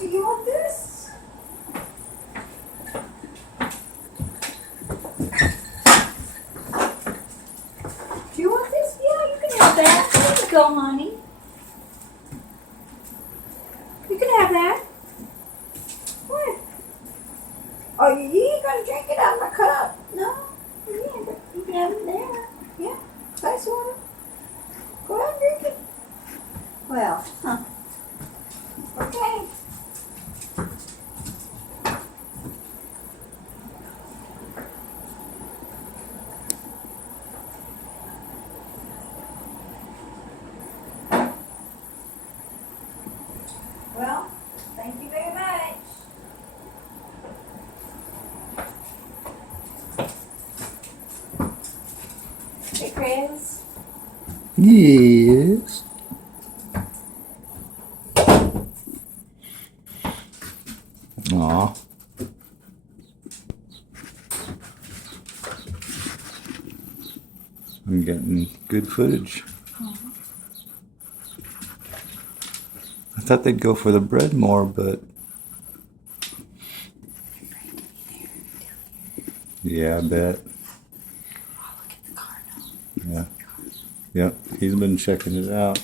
Do you want this? Do you want this? Yeah, you can have that. There you go, honey. You can have that. What? Oh, you ain't gonna drink it out of my cup. No. Yeah, but you can have it there. Yeah. Nice water. Go ahead and drink it. Well, huh. Okay. Well, thank you very much. Hey, Chris. Yes. Aw. I'm getting good footage. I thought they'd go for the bread more, but yeah, I bet. Oh, look at the cardinal. Yeah. Yep. He's been checking it out.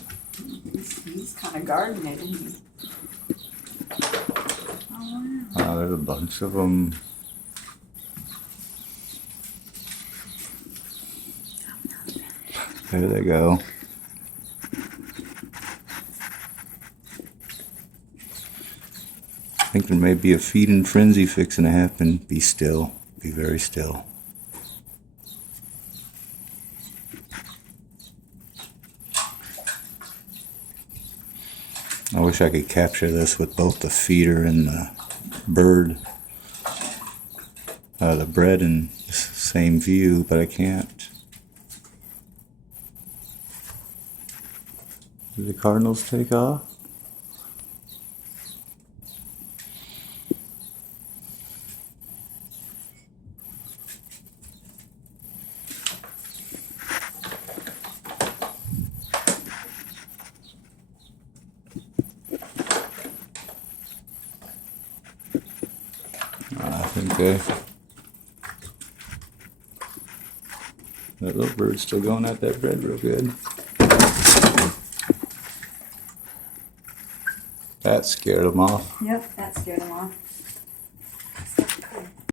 He's kind of gardening it, isn't he? Oh, wow. There's a bunch of them. There they go. I think there may be a feeding frenzy fixing to happen. Be still. Be very still. I wish I could capture this with both the feeder and the bird. The bread in the same view, but I can't. Did the cardinals take off? I think that little bird's still going at that bread real good. That scared him off. Yep, that scared him off.